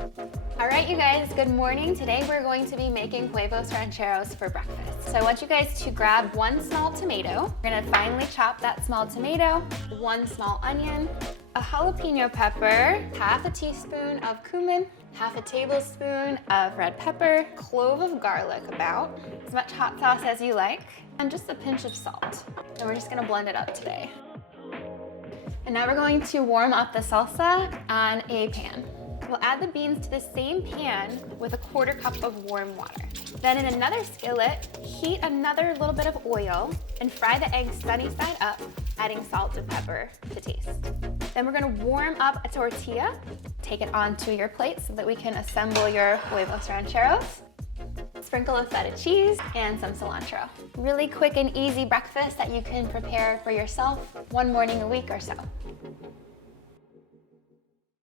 All right, you guys, good morning. Today we're going to be making Huevos Rancheros for breakfast. So I want you guys to grab one small tomato. We're gonna finely chop that small tomato, one small onion, a jalapeno pepper, half a teaspoon of cumin, half a tablespoon of red pepper, clove of garlic about, as much hot sauce as you like, and just a pinch of salt. And we're just gonna blend it up today. And now we're going to warm up the salsa on a pan. We'll add the beans to the same pan with a 1/4 cup of warm water. Then in another skillet, heat another little bit of oil and fry the eggs sunny side up, adding salt and pepper to taste. Then we're gonna warm up a tortilla, take it onto your plate so that we can assemble your Huevos Rancheros. Sprinkle of feta cheese and some cilantro. Really quick and easy breakfast that you can prepare for yourself one morning a week or so.